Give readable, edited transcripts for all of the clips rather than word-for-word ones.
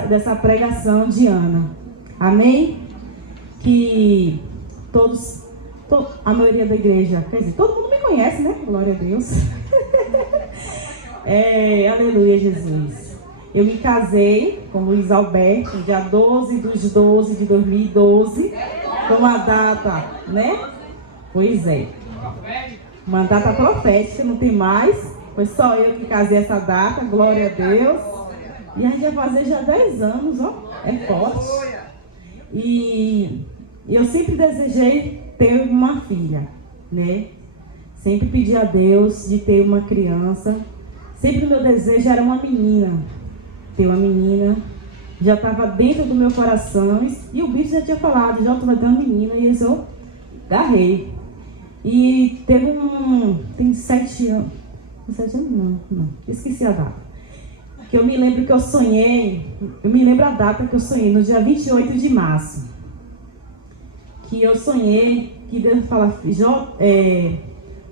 dessa pregação de Ana. Amém? Que a maioria da igreja, quer dizer, todo mundo me conhece, né? Glória a Deus. Aleluia, Jesus. Eu me casei com Luiz Alberto, dia 12/12 de 2012, com uma data, né? Pois é. Uma data profética, não tem mais. Foi só eu que casei essa data, glória a Deus. E a gente vai fazer já 10 anos, ó. É forte. E eu sempre desejei ter uma filha, né? Sempre pedi a Deus de ter uma criança. Sempre o meu desejo era uma menina. Ter uma menina. Já estava dentro do meu coração. E o bicho já tinha falado, já tu vai ter uma menina. E eu agarrei. E teve tem 7 anos. 7 anos? Não. Esqueci a data. Que eu me lembro que eu sonhei. Eu me lembro a data que eu sonhei, no dia 28 de março. Que eu sonhei que Deus fala,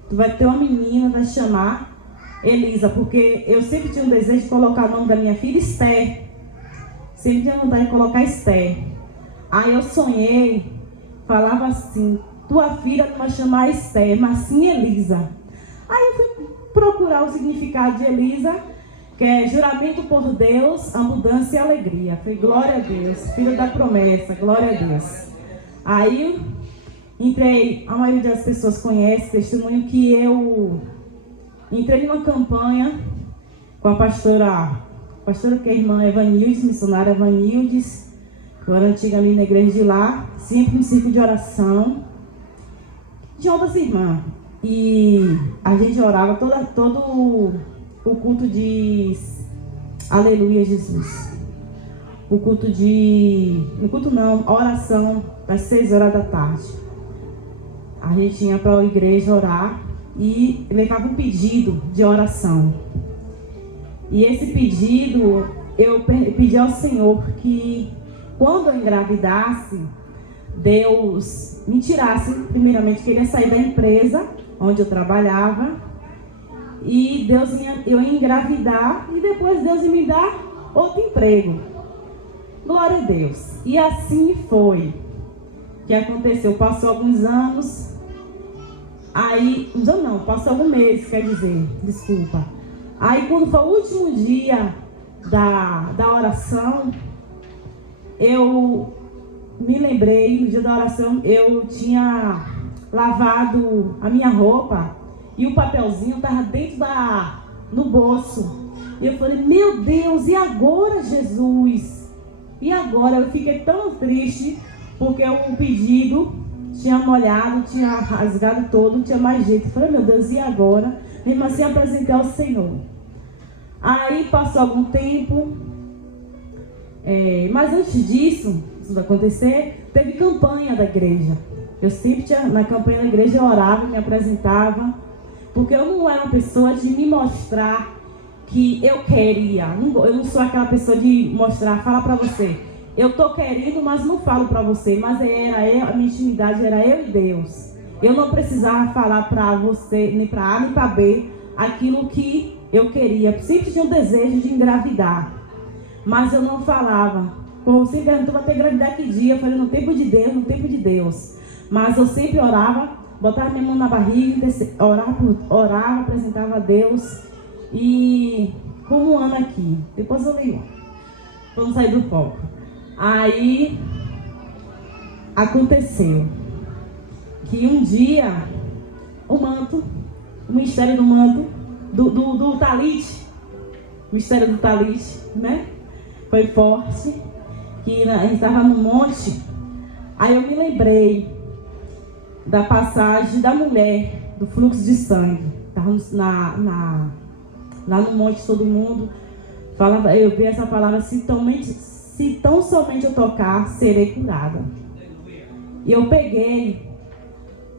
tu vai ter uma menina, vai chamar Elisa, porque eu sempre tinha um desejo de colocar o nome da minha filha Esther. Sempre tinha vontade de colocar Esther. Aí eu sonhei, falava assim, tua filha não vai chamar Esther, mas sim Elisa. Aí eu fui procurar o significado de Elisa, que é juramento por Deus, abundância e alegria. Foi glória a Deus, filha da promessa, glória a Deus. Aí entrei, a maioria das pessoas conhece testemunho que eu entrei numa campanha com a pastora que é a irmã Evanildes, missionária Evanildes, que eu era antiga ali na igreja de lá, sempre no círculo de oração, de outras irmãs. E a gente orava todo o culto de Aleluia Jesus. O culto no culto não, a oração das 6 horas da tarde. A gente ia para a igreja orar e levava um pedido de oração. E esse pedido, eu pedi ao Senhor que quando eu engravidasse, Deus me tirasse, primeiramente queria sair da empresa onde eu trabalhava, e eu ia engravidar, e depois Deus ia me dar outro emprego. Glória a Deus. E assim foi que aconteceu. Passou alguns anos, passou algum mês, quer dizer, desculpa. Aí quando foi o último dia da oração, eu me lembrei, no dia da oração, eu tinha lavado a minha roupa e o papelzinho estava dentro no bolso. E eu falei, meu Deus, e agora, Jesus? E agora? Eu fiquei tão triste, porque o pedido tinha molhado, tinha rasgado todo, não tinha mais jeito. Eu falei, meu Deus, e agora? Mesmo assim, apresentei ao Senhor. Aí passou algum tempo, mas antes disso acontecer, teve campanha da igreja. Eu sempre tinha, na campanha da igreja, eu orava, me apresentava, porque eu não era uma pessoa de me mostrar que eu queria. Eu não sou aquela pessoa de mostrar, falar pra você, eu tô querendo, mas não falo pra você, mas a minha intimidade era eu e Deus. Eu não precisava falar pra você, nem pra A nem pra B, aquilo que eu queria. Eu sempre tinha um desejo de engravidar, mas eu não falava. Como você perguntou, vai ter engravidar que dia? Eu falei, no tempo de Deus, no tempo de Deus. Mas eu sempre orava, botava minha mão na barriga, orava, apresentava a Deus. E como um ano aqui, depois eu leio, vamos sair do foco. Aí aconteceu que um dia o mistério do manto, do talite, o mistério do talite, né? Foi forte, que a gente estava no monte. Aí eu me lembrei da passagem da mulher, do fluxo de sangue. Estávamos lá no monte, todo mundo falava, eu vi essa palavra, se tão somente eu tocar, serei curada. E eu peguei,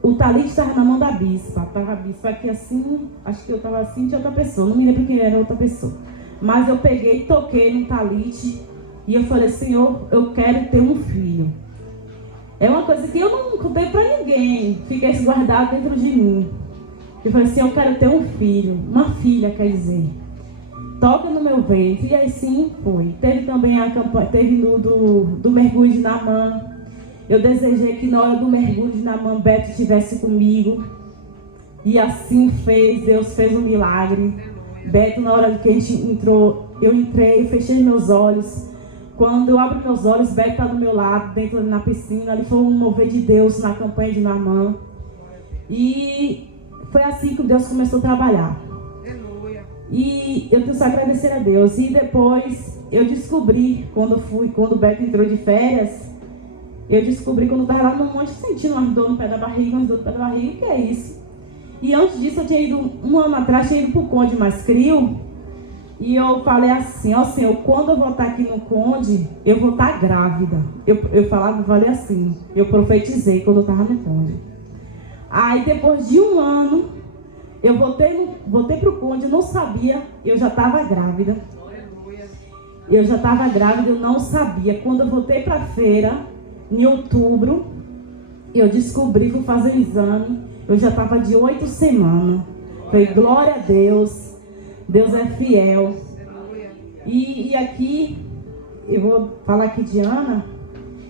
o talite estava na mão da bispa, estava a bispa aqui assim, acho que eu estava assim de outra pessoa, não me lembro quem era outra pessoa. Mas eu peguei, toquei no talite e eu falei, Senhor, eu quero ter um filho. É uma coisa que eu não contei para ninguém, fica isso guardado dentro de mim. Eu falei assim, eu quero ter um filho, uma filha, quer dizer. toca no meu ventre. E assim foi. Teve também a campanha, teve no do mergulho de Naamã. Eu desejei que na hora do mergulho de Naamã, Beto estivesse comigo. E assim fez, Deus fez um milagre. Beto, na hora que a gente entrou, eu entrei, fechei meus olhos. Quando eu abro meus olhos, Beto está do meu lado, dentro na piscina. Ali foi um mover de Deus na campanha de Naamã. E foi assim que Deus começou a trabalhar. E eu tenho só a agradecer a Deus. E depois eu descobri, quando o Beto entrou de férias, eu descobri quando eu estava lá no monte, sentindo uma dor no pé da barriga, uma dor no pé da barriga, o que é isso? E antes disso eu tinha ido, um ano atrás, tinha ido para o Conde Mais Crio. E eu falei assim, ó Senhor, quando eu voltar aqui no Conde, eu vou estar grávida. Eu falei assim, eu profetizei quando eu estava no Conde. Aí depois de um ano, eu voltei para o Conde, eu não sabia, eu já estava grávida. Eu já estava grávida, eu não sabia. Quando eu voltei para a feira, em outubro, eu descobri, fui fazer o exame. Eu já estava de 8 semanas. Falei, glória a Deus. Deus é fiel. E aqui, eu vou falar aqui de Ana.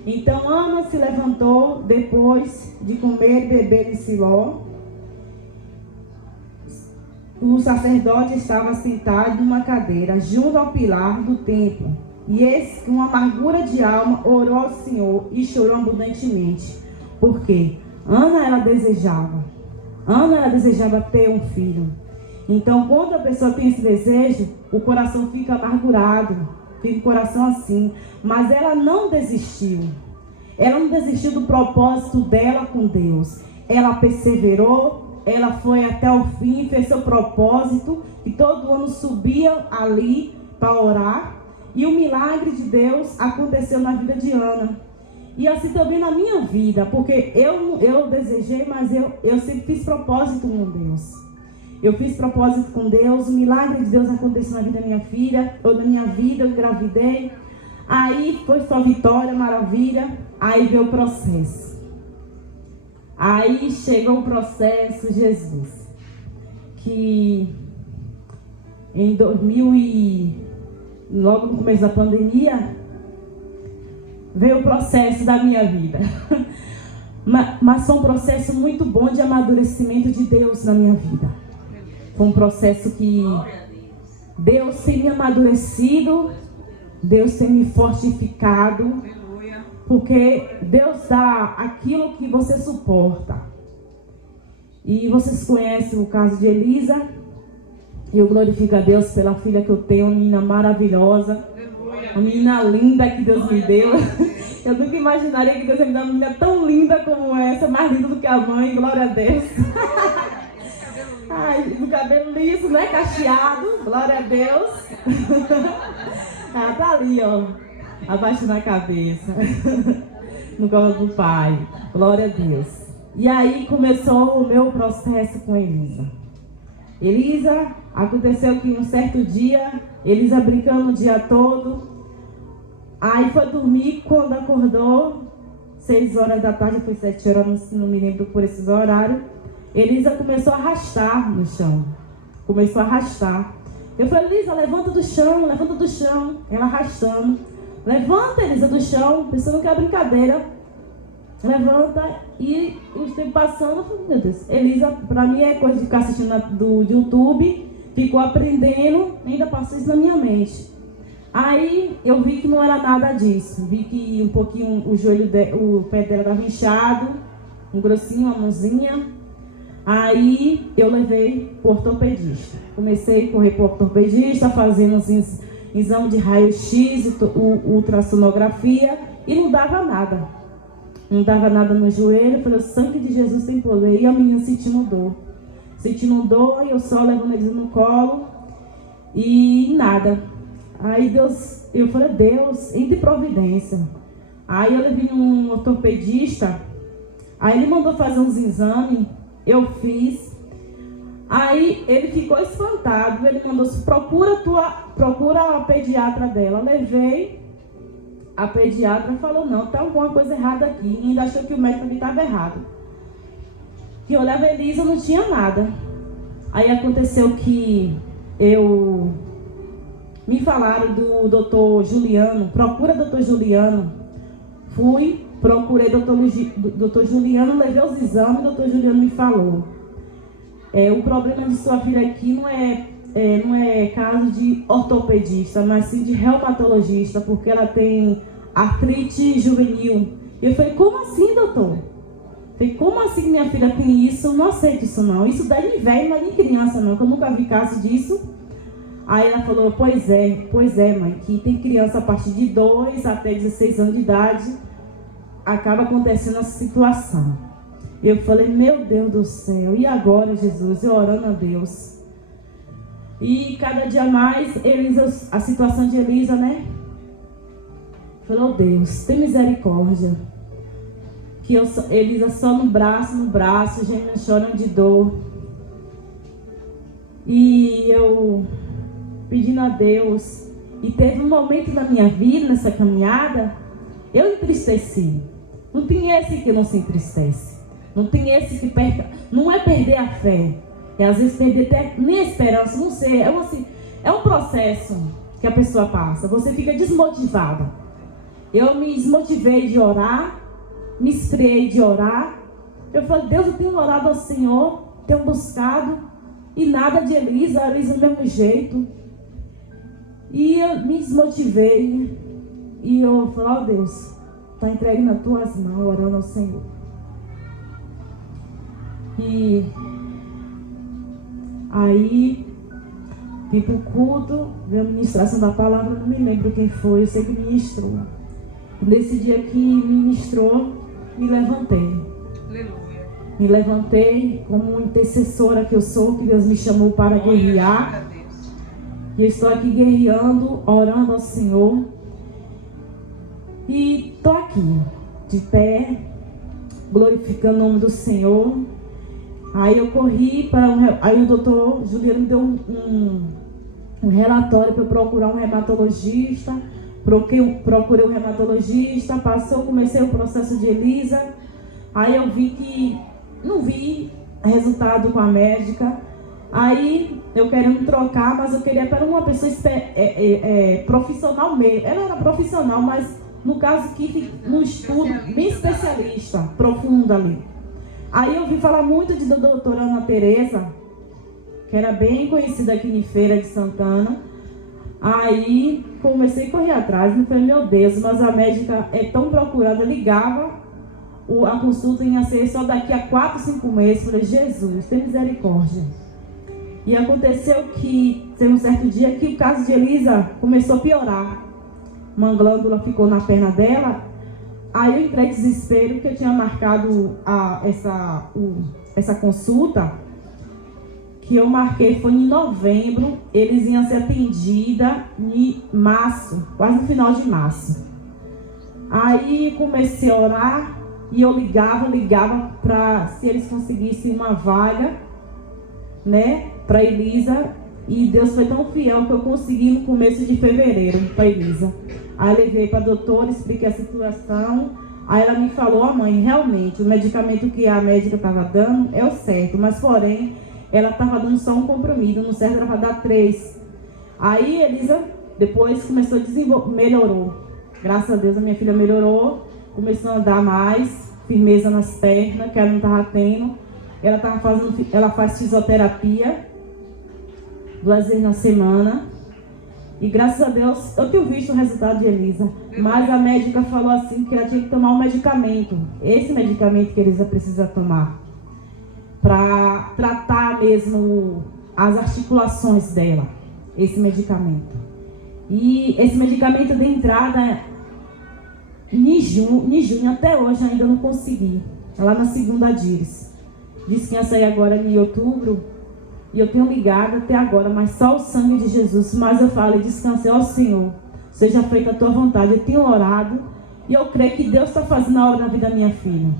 Então, Ana se levantou depois de comer e beber em Siló. O sacerdote estava sentado numa cadeira, junto ao pilar do templo. E esse, com uma amargura de alma, orou ao Senhor e chorou abundantemente. Por quê? Ana, ela desejava ter um filho. Então, quando a pessoa tem esse desejo, o coração fica amargurado, fica o coração assim. Mas ela não desistiu. Ela não desistiu do propósito dela com Deus. Ela perseverou, ela foi até o fim, fez seu propósito, e todo ano subia ali para orar. E o milagre de Deus aconteceu na vida de Ana. E assim também na minha vida, porque eu desejei, mas eu sempre fiz propósito com Deus. Eu fiz propósito com Deus, o milagre de Deus aconteceu na vida da minha filha, ou na minha vida, eu engravidei. Aí foi só vitória, maravilha, aí veio o processo. Aí chegou o processo, Jesus, que em 2000 logo no começo da pandemia, veio o processo da minha vida. Mas foi um processo muito bom de amadurecimento de Deus na minha vida. Foi um processo que Deus tem me amadurecido, Deus tem me fortificado, porque Deus dá aquilo que você suporta. E vocês conhecem o caso de Elisa, e eu glorifico a Deus pela filha que eu tenho, uma menina maravilhosa. Uma menina linda que Deus me deu. Eu nunca imaginaria que Deus ia me dar uma menina tão linda como essa, mais linda do que a mãe, glória a Deus. Ai, do cabelo liso, né? Cacheado, glória a Deus. Ela tá ali, ó, abaixando a cabeça, no colo do pai, glória a Deus. E aí começou o meu processo com Elisa. Elisa, aconteceu que um certo dia, Elisa brincando o dia todo. Aí foi dormir, quando acordou, 6 horas da tarde, foi 7 horas, não me lembro por esses horários. Elisa começou a arrastar no chão. Começou a arrastar. Eu falei, Elisa, levanta do chão, levanta do chão. Ela arrastando. Levanta, Elisa, do chão, pensando que é brincadeira. Levanta, e os tempos passando, eu falei, meu Deus, Elisa, pra mim é coisa de ficar assistindo do YouTube, ficou aprendendo, ainda passou isso na minha mente. Aí eu vi que não era nada disso, vi que um pouquinho o pé dela estava inchado, um grossinho, uma mãozinha. Aí eu levei para o ortopedista, comecei a correr para o ortopedista, fazendo assim, exame de raio-x, ultrassonografia, e não dava nada. Não dava nada no joelho. Eu falei, o sangue de Jesus tem poder. E a menina sentindo dor. Sentindo dor, e eu só levando eles no colo. E nada. Aí Deus, eu falei, Deus, entre providência. Aí eu levei um ortopedista. Aí ele mandou fazer uns exames. Eu fiz. Aí ele ficou espantado. Ele mandou, procura a pediatra dela. Levei. A pediatra falou, não, tá alguma coisa errada aqui. E ainda achou que o médico também estava errado. Que eu olhava a Elisa, não tinha nada. Aí aconteceu que eu Me falaram do doutor Juliano, procura doutor Juliano. Fui, procurei doutor Juliano, levei os exames, o doutor Juliano me falou. O problema de sua filha aqui não é caso de ortopedista, mas sim de reumatologista, porque ela tem artrite juvenil. Eu falei, como assim, doutor? Falei, como assim que minha filha tem isso? Eu não aceito isso não. Isso daí em velho, mas em criança não, que eu nunca vi caso disso. Aí ela falou, pois é, mãe, que tem criança a partir de 2 até 16 anos de idade, acaba acontecendo essa situação. Eu falei, meu Deus do céu, e agora, Jesus? Eu orando a Deus. E cada dia mais, a situação de Elisa, né? Falou, Deus, tem misericórdia. Que Elisa só no braço, gemendo, chorando de dor. E eu pedindo a Deus. E teve um momento na minha vida, nessa caminhada, eu entristeci. Não tem esse que não se entristece. Não tem esse que perde. Não é perder a fé. É às vezes perder até nem a esperança. Não sei. É um processo que a pessoa passa. Você fica desmotivada. Eu me desmotivei de orar. Me esfriei de orar. Eu falei, Deus, eu tenho orado ao Senhor. Tenho buscado. E nada de Elisa do mesmo jeito. E eu me desmotivei. E eu falei, ó Deus, está entregue nas tuas mãos, orando ao Senhor. E aí, fui para o culto, veio a ministração da palavra, não me lembro quem foi, eu sei que ministrou. Nesse dia que ministrou, me levantei. Aleluia. Me levantei como intercessora que eu sou, que Deus me chamou para guerrear. E eu estou aqui guerreando, orando ao Senhor. E estou aqui, de pé, glorificando o nome do Senhor. Aí eu corri para aí o doutor Juliano me deu um relatório para eu procurar um reumatologista. Procurei um reumatologista, comecei o processo de Elisa. Aí eu vi que não vi resultado com a médica. Aí eu querendo trocar, mas eu queria para uma pessoa profissional mesmo. Ela era profissional, mas no caso que no estudo bem especialista, profundo ali. Aí eu vi falar muito da doutora Ana Tereza, que era bem conhecida aqui em Feira de Santana. Aí comecei a correr atrás, e falei, meu Deus, mas a médica é tão procurada, ligava, a consulta ia ser só daqui a 4, 5 meses. Falei, Jesus, tem misericórdia. E aconteceu que, teve um certo dia que o caso de Elisa começou a piorar. Uma glândula ficou na perna dela. Aí eu entrei em desespero, porque eu tinha marcado essa consulta, que eu marquei foi em novembro. Eles iam ser atendidos em março, quase no final de março. Aí comecei a orar e eu ligava para se eles conseguissem uma vaga, né, para Elisa. E Deus foi tão fiel que eu consegui no começo de fevereiro para Elisa. Aí levei para a doutora, expliquei a situação. Aí ela me falou, mãe, realmente o medicamento que a médica estava dando é o certo, mas porém ela estava dando só um comprimido, não serve, era para dar 3. Aí Elisa depois começou a desenvolver, melhorou. Graças a Deus a minha filha melhorou, começou a andar mais, firmeza nas pernas, que ela não estava tendo. Ela faz fisioterapia 2 vezes na semana. E graças a Deus eu tenho visto o resultado de Elisa. Mas a médica falou assim que ela tinha que tomar um medicamento. Esse medicamento que Elisa precisa tomar. Para tratar mesmo as articulações dela. Esse medicamento. E esse medicamento de entrada em junho até hoje ainda não consegui. Lá na segunda Dires. Disse que ia sair agora em outubro. E eu tenho ligado até agora, mas só o sangue de Jesus. Mas eu falo, descansei ao Senhor. Seja feita a tua vontade. Eu tenho orado. E eu creio que Deus está fazendo a obra na vida da minha filha.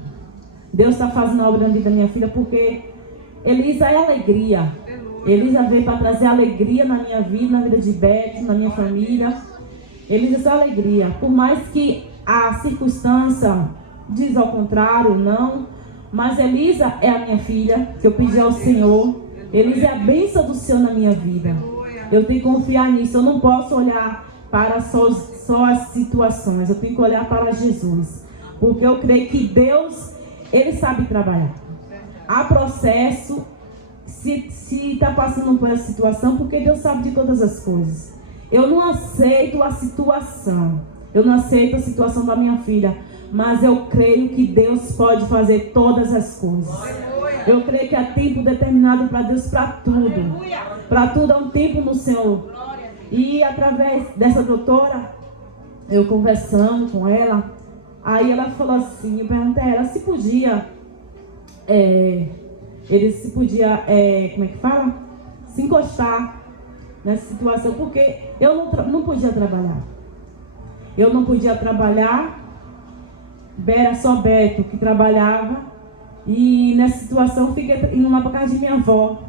Deus está fazendo a obra na vida da minha filha, porque Elisa é alegria. Elisa veio para trazer alegria na minha vida, na vida de Beth, na minha família. Elisa é alegria. Por mais que a circunstância diz ao contrário, não. Mas Elisa é a minha filha, que eu pedi ao Senhor. Elisa é a bênção do Senhor na minha vida. Eu tenho que confiar nisso. Eu não posso olhar para só as situações. Eu tenho que olhar para Jesus. Porque eu creio que Deus, Ele sabe trabalhar. Há processo. Se está passando por essa situação, porque Deus sabe de todas as coisas. Eu não aceito a situação. Eu não aceito a situação da minha filha. Mas eu creio que Deus pode fazer todas as coisas. Eu creio que há tempo determinado para Deus para tudo. Para tudo há um tempo no Senhor. E através dessa doutora, eu conversando com ela, aí ela falou assim, eu perguntei a ela se podia, como é que fala? Se encostar nessa situação, porque eu não podia trabalhar. Eu não podia trabalhar, era só Beto que trabalhava, e nessa situação eu fiquei indo lá para casa de minha avó,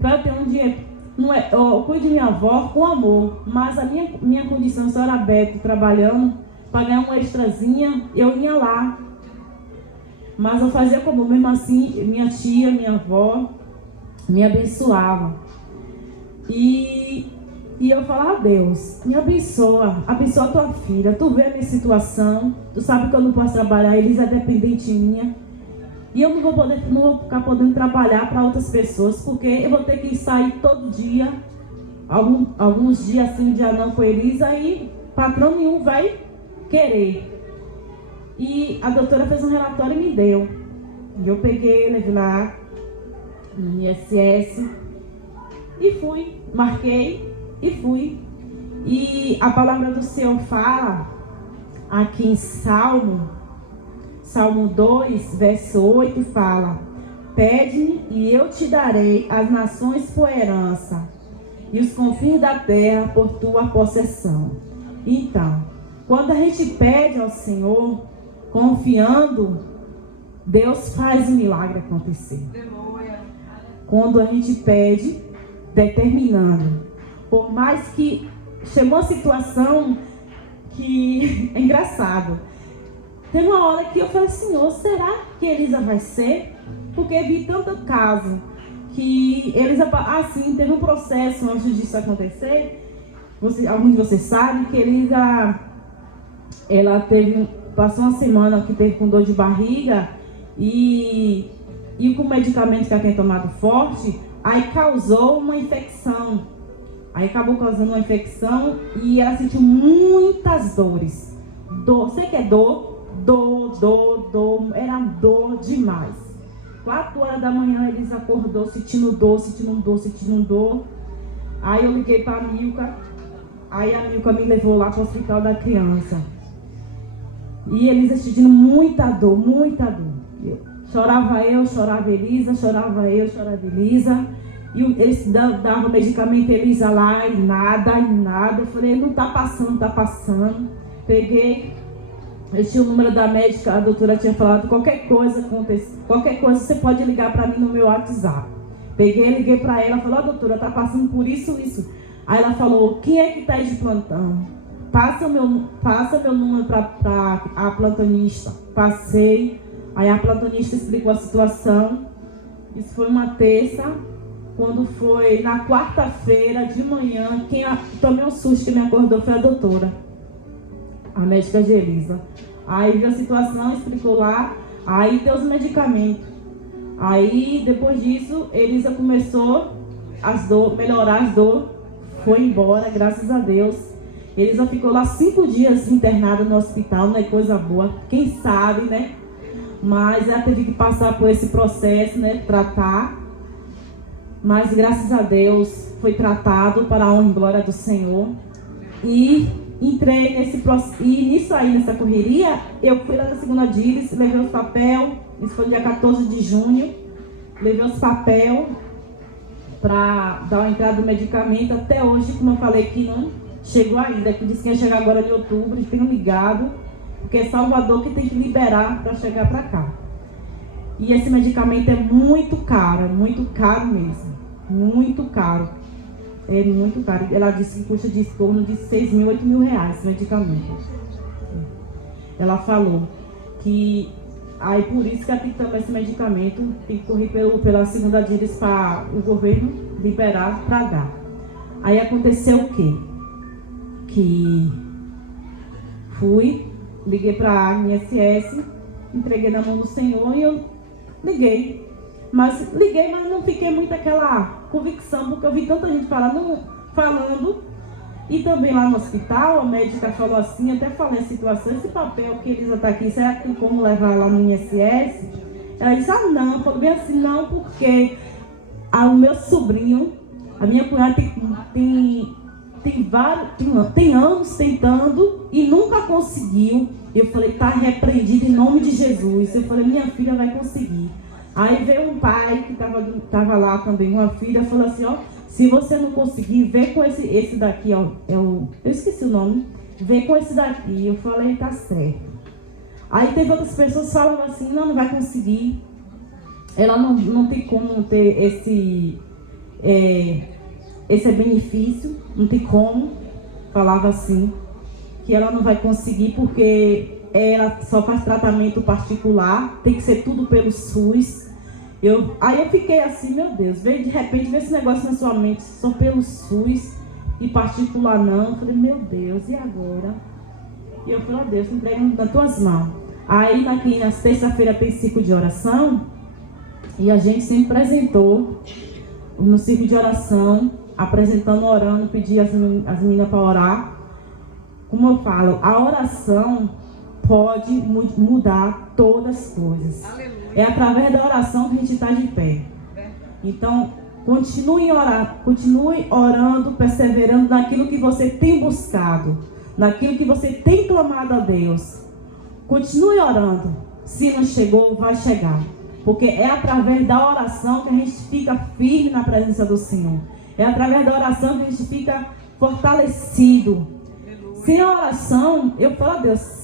para ter um dinheiro. Não é, eu cuido de minha avó com amor, mas a minha condição só era Beto trabalhando, para ganhar uma extrazinha, eu ia lá. Mas eu fazia como, mesmo assim, minha tia, minha avó, me abençoava. E eu falava, Deus, me abençoa a tua filha. Tu vê a minha situação, tu sabe que eu não posso trabalhar, Elisa é dependente minha. E eu não vou ficar podendo trabalhar para outras pessoas, porque eu vou ter que sair todo dia, alguns dias sim, um dia não com Elisa, e patrão nenhum vai querer. E a doutora fez um relatório e me deu. E eu peguei, levei lá no ISS e fui, marquei e fui. E a palavra do Senhor fala aqui em Salmo 2, verso 8, fala: pede-me e eu te darei as nações por herança e os confins da terra por tua possessão. Então, quando a gente pede ao Senhor, confiando, Deus faz o milagre acontecer. Quando a gente pede, determinando. Por mais que chegou uma situação que é engraçado. Tem uma hora que eu falei, Senhor, será que Elisa vai ser? Porque vi tanto caso que Elisa, assim, teve um processo antes disso acontecer. Alguns de vocês sabem que Elisa, ela passou uma semana que teve com dor de barriga e com o medicamento que ela tem tomado forte, aí causou uma infecção. Aí acabou causando uma infecção e ela sentiu muitas dores. Sei que é dor, era dor demais. 4 horas da manhã eles acordou sentindo dor. Aí eu liguei para a Milka, aí a Milka me levou lá para o hospital da criança. E Elisa sentindo muita dor. Chorava Elisa, chorava Elisa. E eles davam medicamento a Elisa lá e nada. Eu falei, não tá passando. Peguei, eu tinha o número da médica, a doutora tinha falado, qualquer coisa você pode ligar para mim no meu WhatsApp. Peguei, liguei para ela, falou, doutora, tá passando por isso. Aí ela falou, quem é que tá aí de plantão? Passa meu número para a plantonista. Passei, aí a plantonista explicou a situação. Isso foi uma terça. Quando foi na quarta-feira de manhã, tomei um susto que me acordou foi a doutora, a médica de Elisa. Aí viu a situação, explicou lá, aí deu os medicamentos. Aí depois disso, Elisa começou melhorar as dores, foi embora, graças a Deus. Elisa ficou lá 5 dias internada no hospital, não é coisa boa, quem sabe, né? Mas ela teve que passar por esse processo, né? Tratar. Mas graças a Deus foi tratado para a honra e glória do Senhor. E entrei nesse processo. E nisso aí, nessa correria, eu fui lá na segunda Díris, levei os papel. Isso foi dia 14 de junho. Levei os papel para dar a entrada do medicamento. Até hoje, como eu falei, que não chegou ainda. Que disse que ia chegar agora em outubro. Eles têm ligado. Porque é Salvador que tem que liberar para chegar para cá. E esse medicamento é muito caro mesmo. Muito caro. É muito caro. Ela disse que custa de torno de 6 mil, 8 mil reais esse medicamento. Ela falou que aí por isso que ela tem que tomar esse medicamento, tem que correr pela segunda Díris para o governo liberar para dar. Aí aconteceu o quê? Que liguei para a INSS, entreguei na mão do Senhor e eu liguei. Mas não fiquei muito aquela convicção, porque eu vi tanta gente falando. E também lá no hospital, a médica falou assim, até falei a situação, esse papel que Elisa está aqui, será que tem como levar lá no INSS? Ela disse, não, eu falei bem assim, não, porque o meu sobrinho, a minha cunhada tem anos tentando e nunca conseguiu. Eu falei, tá repreendido em nome de Jesus. Eu falei, minha filha vai conseguir. Aí veio um pai que estava lá também, uma filha, falou assim, ó, se você não conseguir, vê com esse daqui, ó, eu esqueci o nome, vê com esse daqui. Eu falei, tá certo. Aí teve outras pessoas que falavam assim, não vai conseguir. Ela não tem como ter esse benefício, não tem como. Falava assim, que ela não vai conseguir porque ela só faz tratamento particular, tem que ser tudo pelo SUS. Aí eu fiquei assim, meu Deus, de repente veio esse negócio na sua mente, só pelo SUS e particular não. Eu falei, meu Deus, e agora? E eu falei, ó Deus, entrega nas tuas mãos. Aí na sexta-feira tem ciclo de oração, e a gente sempre apresentou no ciclo de oração, apresentando, orando, pedi as meninas para orar. Como eu falo, a oração pode mudar todas as coisas. Aleluia. É através da oração que a gente está de pé. Então, continue orando, perseverando naquilo que você tem buscado, naquilo que você tem clamado a Deus. Continue orando. Se não chegou, vai chegar. Porque é através da oração que a gente fica firme na presença do Senhor. É através da oração que a gente fica fortalecido. Sem a oração, eu falo a Deus,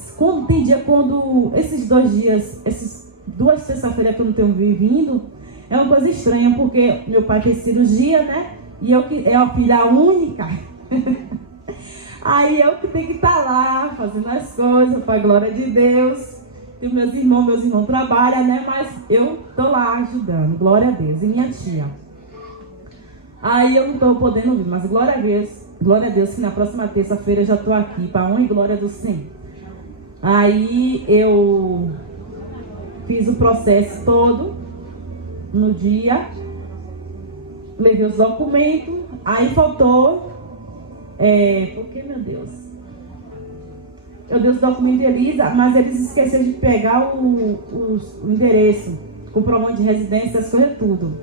esses 2 dias, essas 2 sexta-feiras que eu não tenho vindo, é uma coisa estranha, porque meu pai fez cirurgia, né? E eu que é a filha única. Aí eu que tenho que estar lá, fazendo as coisas, para a glória de Deus. E meus irmãos trabalham, né? Mas eu estou lá ajudando, glória a Deus. E minha tia. Aí eu não estou podendo vir, mas glória a Deus que na próxima terça-feira eu já estou aqui, para a honra e glória do Senhor. Aí eu fiz o processo todo no dia, levei os documentos, aí faltou, porque, meu Deus, eu dei os documentos de Elisa, mas eles esqueceram de pegar o endereço, comprovante de residência, as coisas tudo.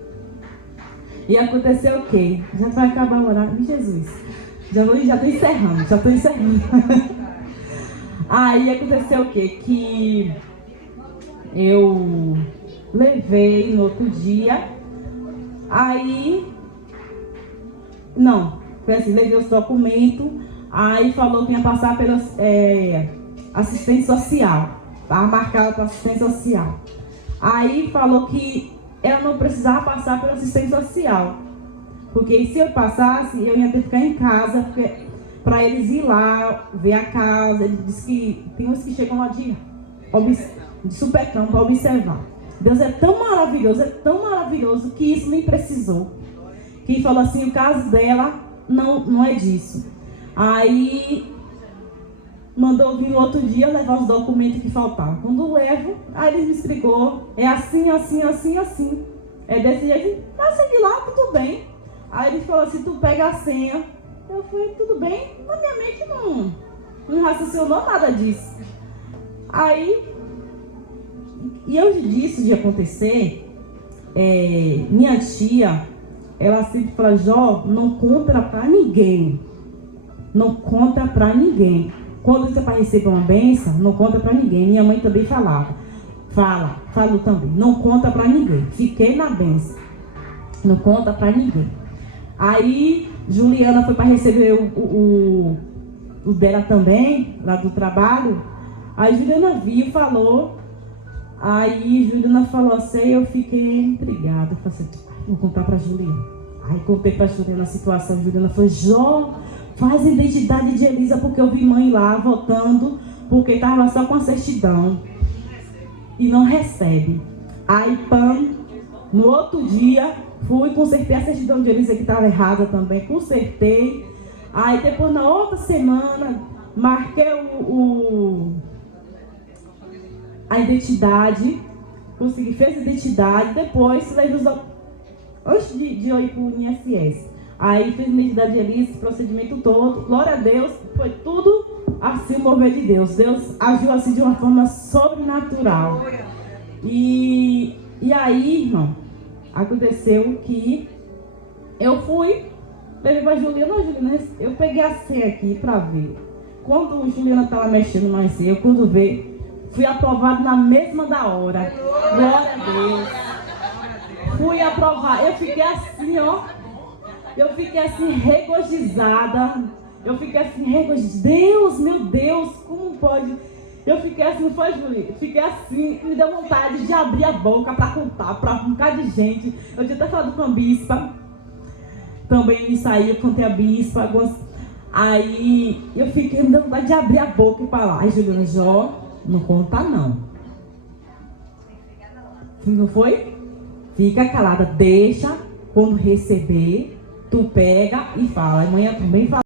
E aconteceu o quê? Já vai acabar o horário, Jesus, já estou encerrando. Aí aconteceu o quê? Que eu levei no outro dia, levei os documentos, aí falou que ia passar pela assistente social, estava marcado para assistente social. Aí falou que ela não precisava passar pela assistente social, porque se eu passasse, eu ia ter que ficar em casa, para eles ir lá, ver a casa. Ele disse que tem uns que chegam lá de supetão para observar. Deus é tão maravilhoso que isso nem precisou. Que falou assim, o caso dela não é disso. Aí mandou vir no outro dia levar os documentos que faltavam. Quando levo, aí ele me explicou, é assim. É desse jeito, segui lá, tudo bem. Aí ele falou assim, tu pega a senha. Eu falei, tudo bem, mas minha mente não raciocinou nada disso. Aí, e antes disso de acontecer, minha tia, ela sempre fala, Jó, não conta pra ninguém. Não conta pra ninguém. Quando você vai receber uma bênção, não conta pra ninguém. Minha mãe também falou também, não conta pra ninguém. Fiquei na bênção, não conta pra ninguém. Aí, Juliana foi para receber o dela também, lá do trabalho. Aí Juliana viu, falou. Aí Juliana falou assim, eu fiquei intrigada. Eu falei assim, vou contar para Juliana. Aí contei para Juliana a situação. Juliana falou, Jó, faz a identidade de Elisa, porque eu vi mãe lá votando, porque estava só com a certidão. E não recebe. Aí, No outro dia, fui, consertei a certidão de Elisa que estava errada também, consertei. Aí depois, na outra semana, marquei a identidade, consegui, fez a identidade, depois antes de eu ir para o INSS. Aí fez a identidade de Elisa, esse procedimento todo, glória a Deus, foi tudo assim o mover de Deus. Deus agiu assim de uma forma sobrenatural. E aí, irmão, aconteceu que eu fui, levei para a Juliana, eu peguei a senha aqui para ver. Quando a Juliana estava mexendo mais cedo, quando veio, fui aprovado na mesma da hora. Glória a Deus. Fui aprovada. Eu fiquei assim, ó. Eu fiquei assim, regozijada. Deus, meu Deus, como pode? Eu fiquei assim, não foi, Julie? Fiquei assim, me deu vontade de abrir a boca para contar para um bocado de gente. Eu tinha até falado com a bispa. Também me saiu, contei a bispa. Aí eu fiquei, me deu vontade de abrir a boca e falar. Aí Juliana, Jó, não conta não. Não foi? Fica calada, deixa, quando receber, tu pega e fala. Amanhã também fala.